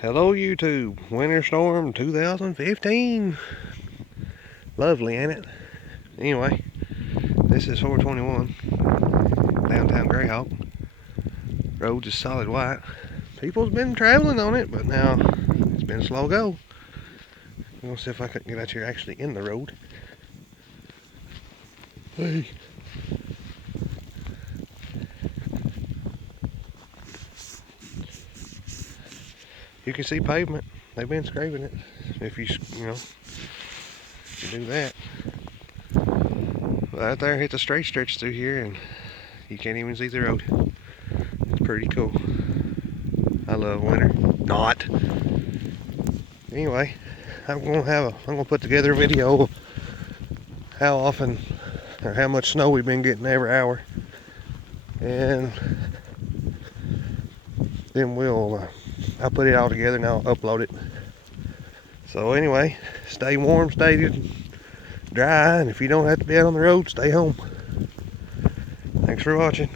Hello YouTube, Winter Storm 2015. Lovely, ain't it? Anyway, this is 421, downtown Greyhawk. Road is solid white. People's been traveling on it, but now it's been slow go. I'm gonna see if I can get out here actually in the road. Hey. You can see pavement. They've been scraping it. If you do that. Right there, hits a straight stretch through here, and you can't even see the road. It's pretty cool. I love winter. Not. Anyway, I'm gonna put together a video of how often or how much snow we've been getting every hour, and then I'll put it all together and I'll upload it. So anyway, stay warm, stay dry, and if you don't have to be out on the road, stay home. Thanks for watching.